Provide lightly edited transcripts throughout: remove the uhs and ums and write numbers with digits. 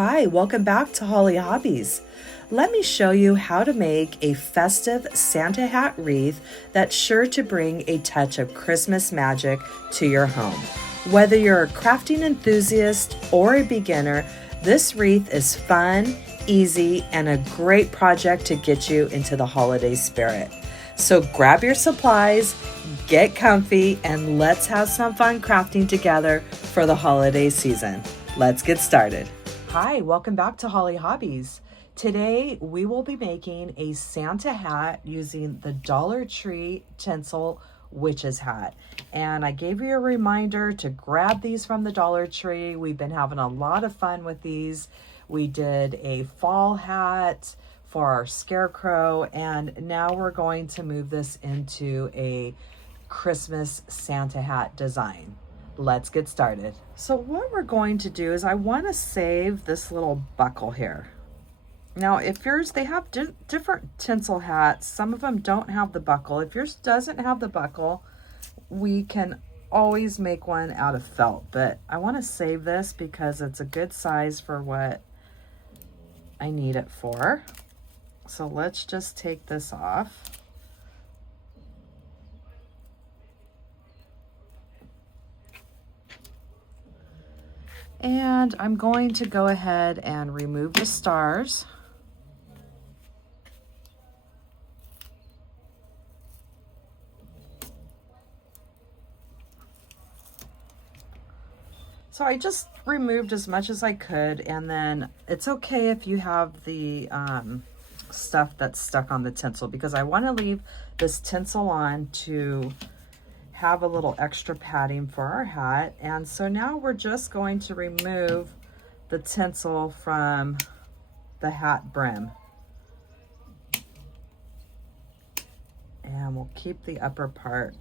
Hi, welcome back to Hollie Hobbies. Let me show you how to make a festive Santa hat wreath that's sure to bring a touch of Christmas magic to your home. Whether you're a crafting enthusiast or a beginner, this wreath is fun, easy, and a great project to get you into the holiday spirit. So grab your supplies, get comfy, and let's have some fun crafting together for the holiday season. Let's get started. Hi, welcome back to Hollie Hobbies. Today we will be making a Santa hat using the Dollar Tree Tinsel Witch's hat. And I gave you a reminder to grab these from the Dollar Tree. We've been having a lot of fun with these. We did a fall hat for our scarecrow, and now we're going to move this into a Christmas Santa hat design. Let's get started. So what we're going to do is I want to save this little buckle here. Now, if yours, they have different tinsel hats. Some of them don't have the buckle. If yours doesn't have the buckle, we can always make one out of felt, but I want to save this because it's a good size for what I need it for. So let's just take this off. And I'm going to go ahead and remove the stars. So I just removed as much as I could, and then it's okay if you have the stuff that's stuck on the tinsel, because I want to leave this tinsel on to have a little extra padding for our hat. And so now we're just going to remove the tinsel from the hat brim. And we'll keep the upper part.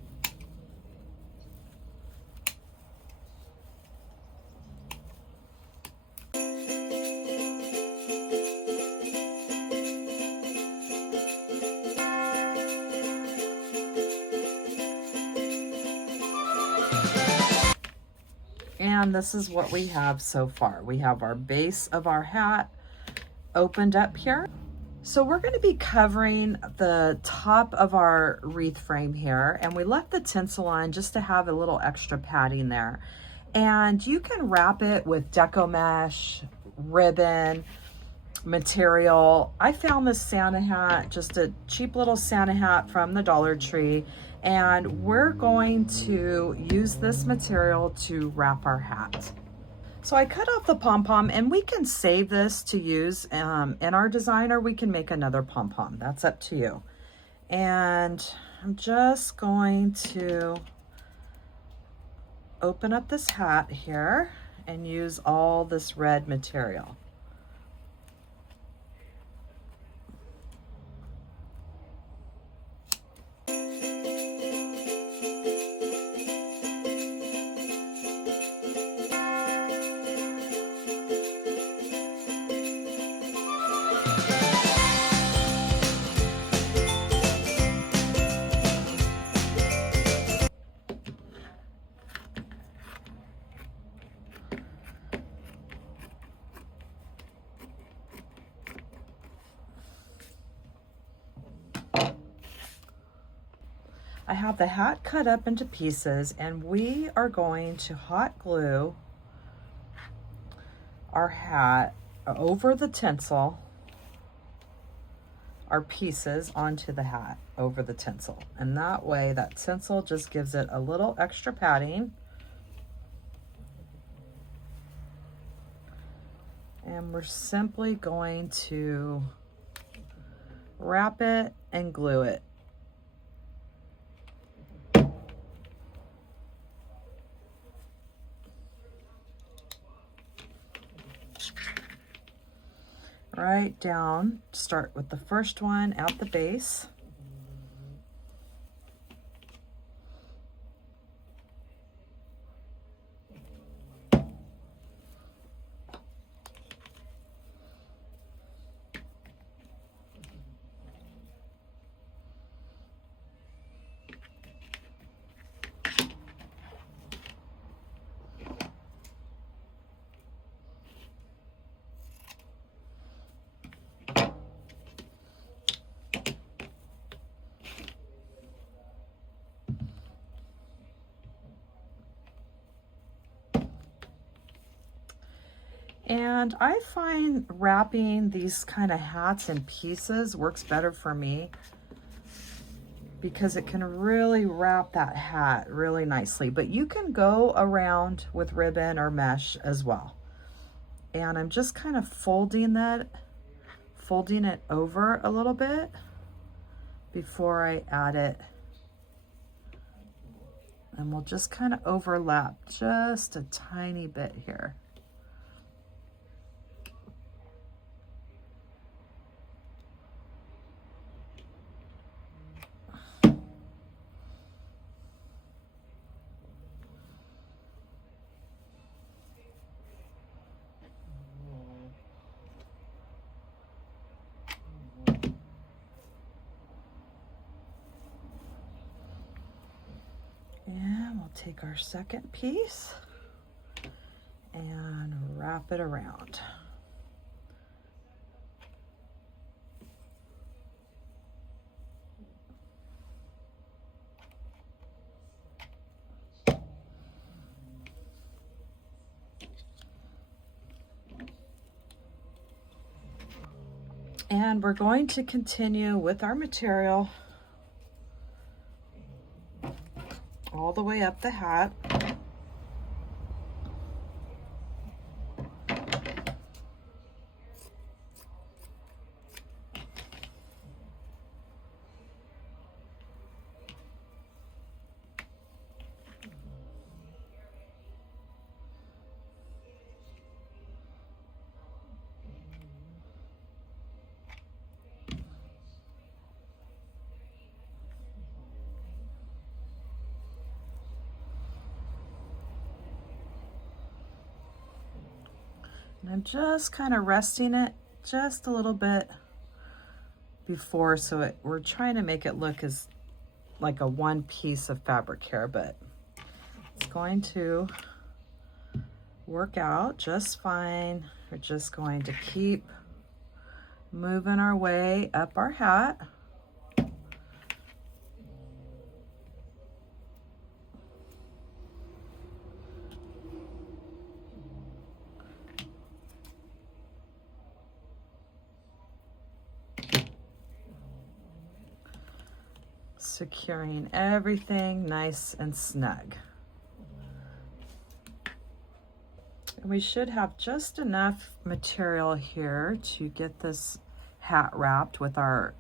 And this is what we have so far. We have our base of our hat opened up here. So we're going to be covering the top of our wreath frame here, and we left the tinsel on just to have a little extra padding there. And you can wrap it with Deco mesh, ribbon, material. I found this Santa hat, just a cheap little Santa hat from the Dollar Tree, and we're going to use this material to wrap our hat. So I cut off the pom-pom, and we can save this to use in our design, or we can make another pom-pom. That's up to you. And I'm just going to open up this hat here and use all this red material. I have the hat cut up into pieces, and we are going to hot glue our hat over the tinsel, our pieces onto the hat over the tinsel. And that way, that tinsel just gives it a little extra padding. And we're simply going to wrap it and glue it. Right down, start with the first one at the base. And I find wrapping these kind of hats in pieces works better for me because it can really wrap that hat really nicely. But you can go around with ribbon or mesh as well. And I'm just kind of folding it over a little bit before I add it. And we'll just kind of overlap just a tiny bit here. And we'll take our second piece and wrap it around. And we're going to continue with our material all the way up the hat. And I'm just kind of resting it just a little bit before, so we're trying to make it look as like a one piece of fabric here, but it's going to work out just fine. We're just going to keep moving our way up our hat. Securing everything nice and snug. And we should have just enough material here to get this hat wrapped with our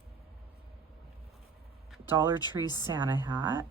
Dollar Tree Santa hat.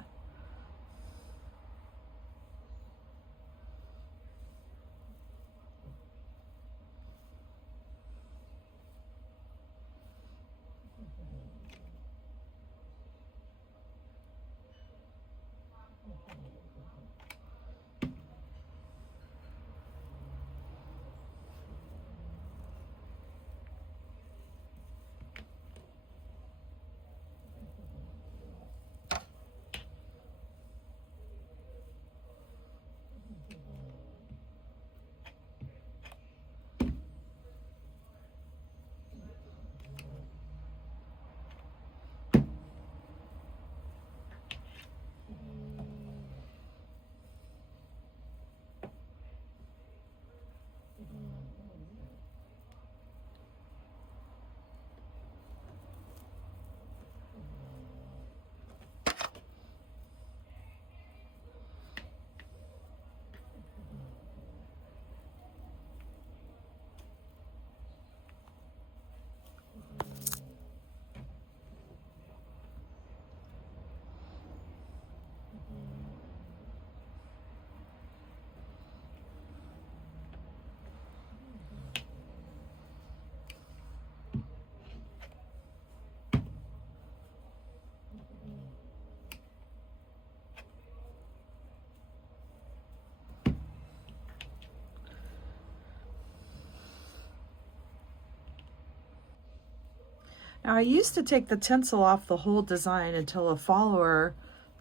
Now, I used to take the tinsel off the whole design until a follower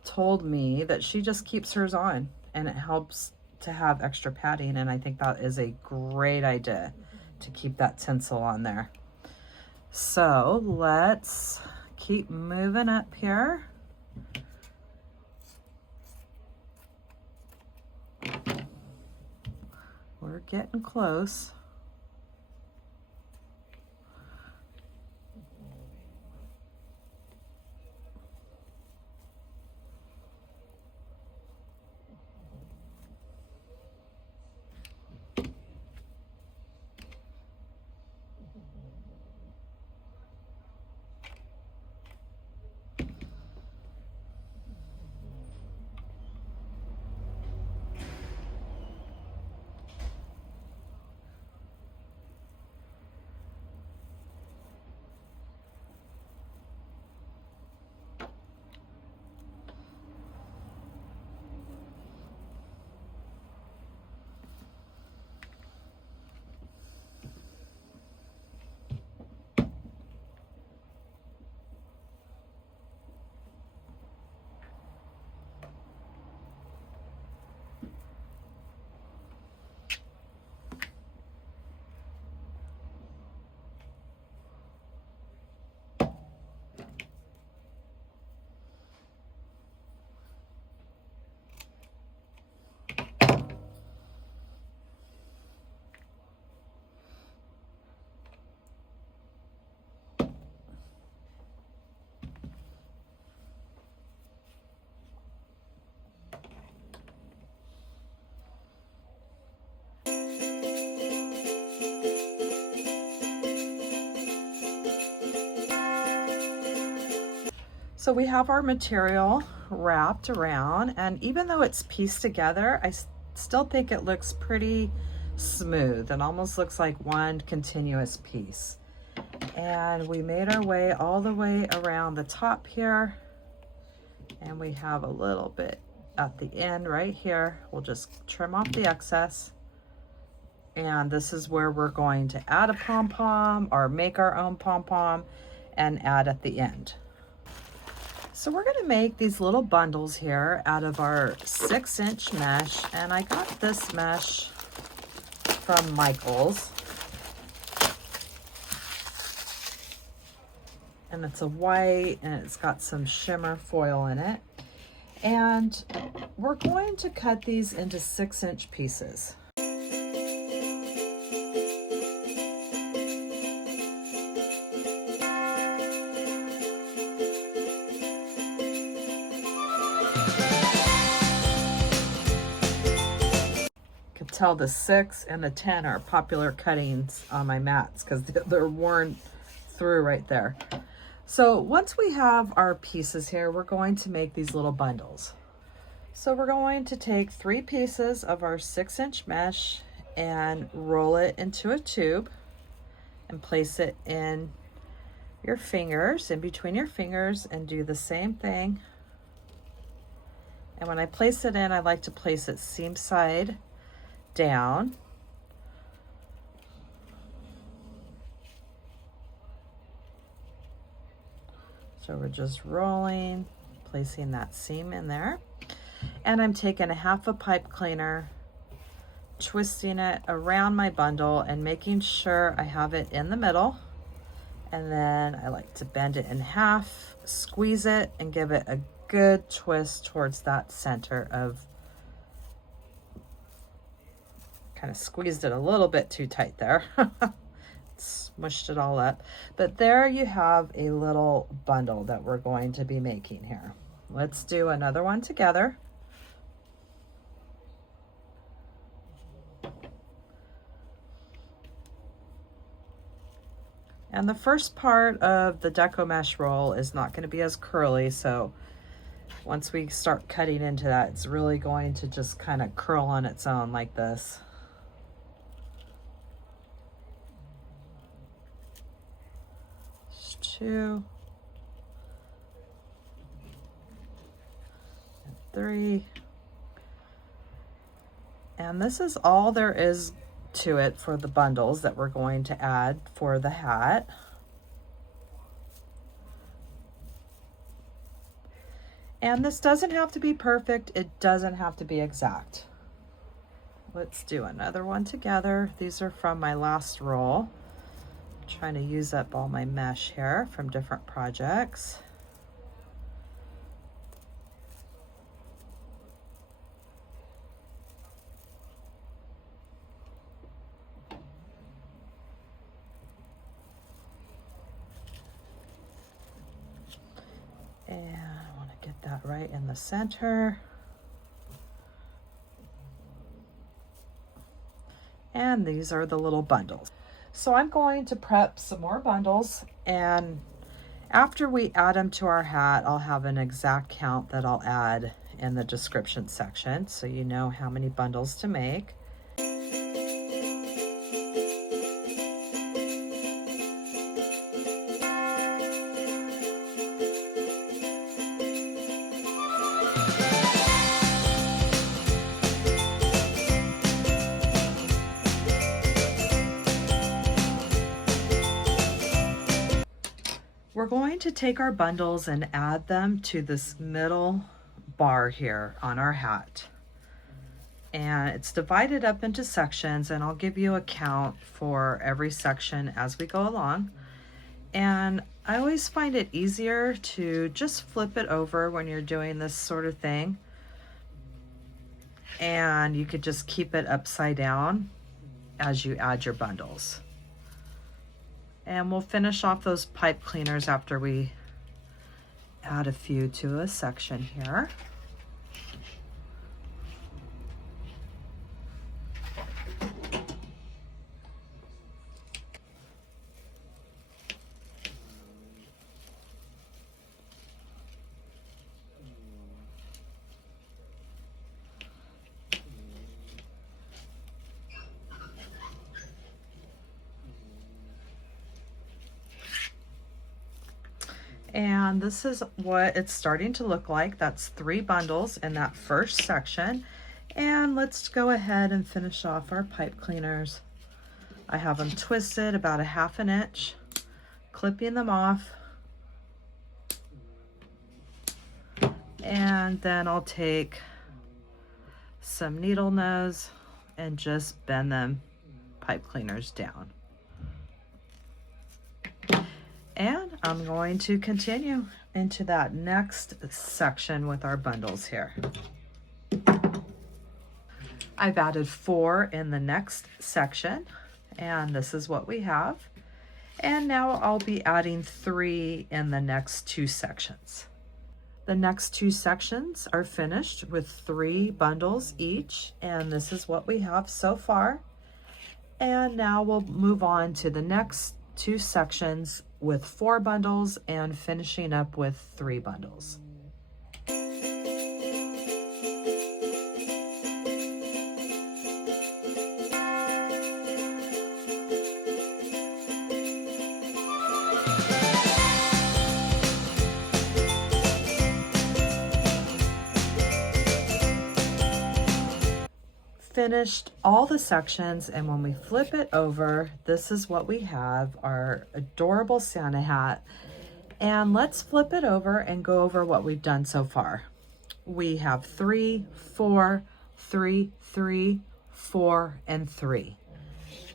told me that she just keeps hers on and it helps to have extra padding, and I think that is a great idea to keep that tinsel on there. So let's keep moving up here. We're getting close. So we have our material wrapped around, and even though it's pieced together, I still think it looks pretty smooth and almost looks like one continuous piece. And we made our way all the way around the top here, and we have a little bit at the end right here. We'll just trim off the excess, and this is where we're going to add a pom-pom or make our own pom-pom and add at the end. So we're going to make these little bundles here out of our 6-inch mesh, and I got this mesh from Michael's, and it's a white and it's got some shimmer foil in it. And we're going to cut these into 6-inch pieces. Can tell the 6 and the 10 are popular cuttings on my mats because they're worn through right there. So once we have our pieces here, we're going to make these little bundles. So we're going to take 3 pieces of our 6-inch mesh and roll it into a tube and place it in your fingers, in between your fingers, and do the same thing. And when I place it in, I like to place it seam side down. So we're just rolling, placing that seam in there. And I'm taking a half a pipe cleaner, twisting it around my bundle and making sure I have it in the middle. And then I like to bend it in half, squeeze it, and give it a good twist towards that center of, kind of squeezed it a little bit too tight there. Smushed it all up. But there you have a little bundle that we're going to be making here. Let's do another one together. And the first part of the Deco mesh roll is not going to be as curly, so once we start cutting into that, it's really going to just kind of curl on its own like this. There's 2 and 3. And this is all there is to it for the bundles that we're going to add for the hat. And this doesn't have to be perfect. It doesn't have to be exact. Let's do another one together. These are from my last roll. I'm trying to use up all my mesh here from different projects. And I want to get that right in the center. And these are the little bundles. So I'm going to prep some more bundles, and after we add them to our hat, I'll have an exact count that I'll add in the description section so you know how many bundles to make. We're going to take our bundles and add them to this middle bar here on our hat. And it's divided up into sections, and I'll give you a count for every section as we go along. And I always find it easier to just flip it over when you're doing this sort of thing. And you could just keep it upside down as you add your bundles. And we'll finish off those pipe cleaners after we add a few to a section here. And this is what it's starting to look like. That's 3 bundles in that first section. And let's go ahead and finish off our pipe cleaners. I have them twisted about 1/2 inch, clipping them off. And then I'll take some needle nose and just bend them pipe cleaners down. And I'm going to continue into that next section with our bundles here. I've added 4 in the next section, and this is what we have. And now I'll be adding 3 in the next 2 sections. The next 2 sections are finished with 3 bundles each, and this is what we have so far. And now we'll move on to the next 2 sections with 4 bundles and finishing up with 3 bundles. Finished all the sections, and when we flip it over, this is what we have, our adorable Santa hat. And let's flip it over and go over what we've done so far. We have 3, 4, 3, 3, 4, and 3.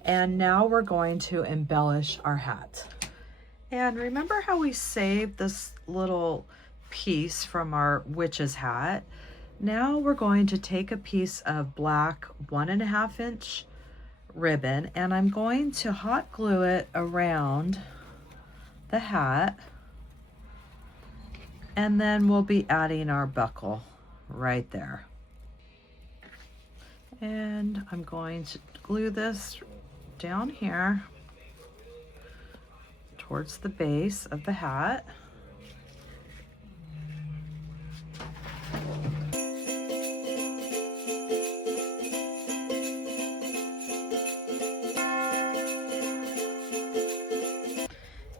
And now we're going to embellish our hat. And remember how we saved this little piece from our witch's hat? Now we're going to take a piece of black 1.5 inch ribbon, and I'm going to hot glue it around the hat, and then we'll be adding our buckle right there. And I'm going to glue this down here towards the base of the hat.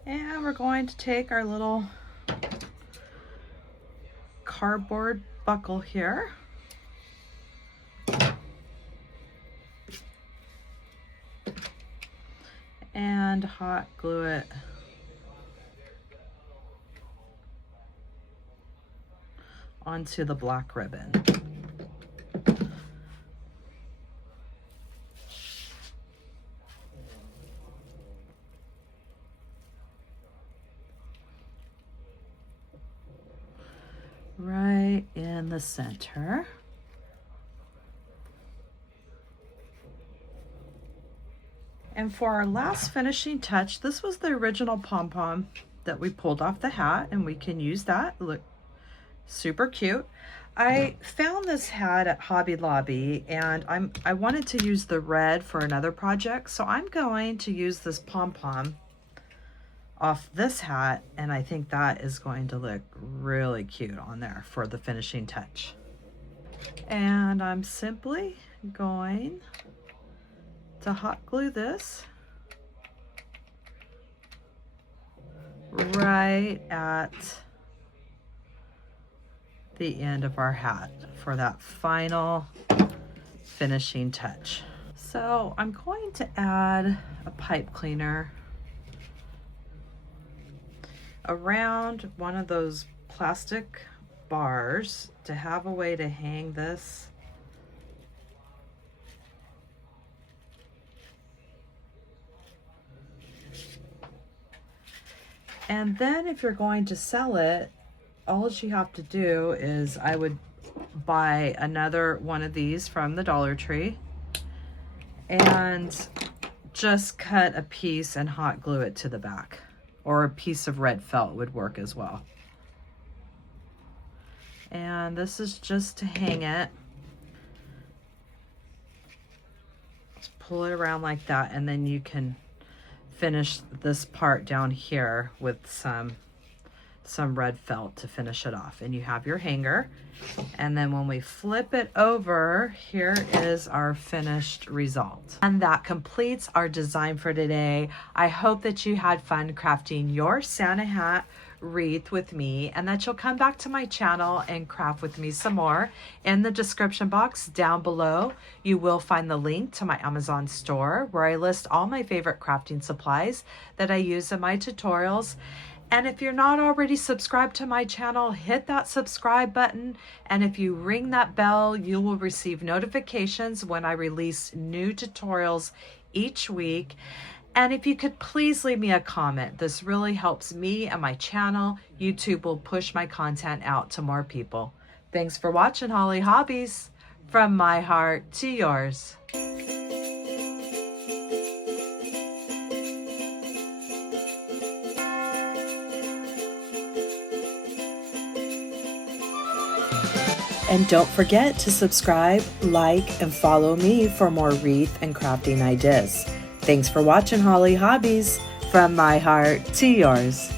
And we're going to take our little cardboard buckle here. And hot glue it onto the black ribbon. Right in the center. And for our last finishing touch, this was the original pom-pom that we pulled off the hat, and we can use that. Look, super cute. I found this hat at Hobby Lobby, and I wanted to use the red for another project, so I'm going to use this pom-pom off this hat, and I think that is going to look really cute on there for the finishing touch. And I'm simply going to hot glue this right at the end of our hat for that final finishing touch. So I'm going to add a pipe cleaner around one of those plastic bars to have a way to hang this And then if you're going to sell it, all you have to do is, I would buy another one of these from the Dollar Tree and just cut a piece and hot glue it to the back, or a piece of red felt would work as well. And this is just to hang it. Just pull it around like that, and then you can finish this part down here with some red felt to finish it off, and you have your hanger. And then when we flip it over, here is our finished result. And that completes our design for today. I hope that you had fun crafting your Santa hat, wreath with me, and that you'll come back to my channel and craft with me some more. In the description box down below, you will find the link to my Amazon store where I list all my favorite crafting supplies that I use in my tutorials. And if you're not already subscribed to my channel, hit that subscribe button. And if you ring that bell, you will receive notifications when I release new tutorials each week. And if you could please leave me a comment, this really helps me and my channel. YouTube will push my content out to more people. Thanks for watching, Hollie Hobbies. From my heart to yours. And don't forget to subscribe, like, and follow me for more wreath and crafting ideas. Thanks for watching, Hollie Hobbies. From my heart to yours.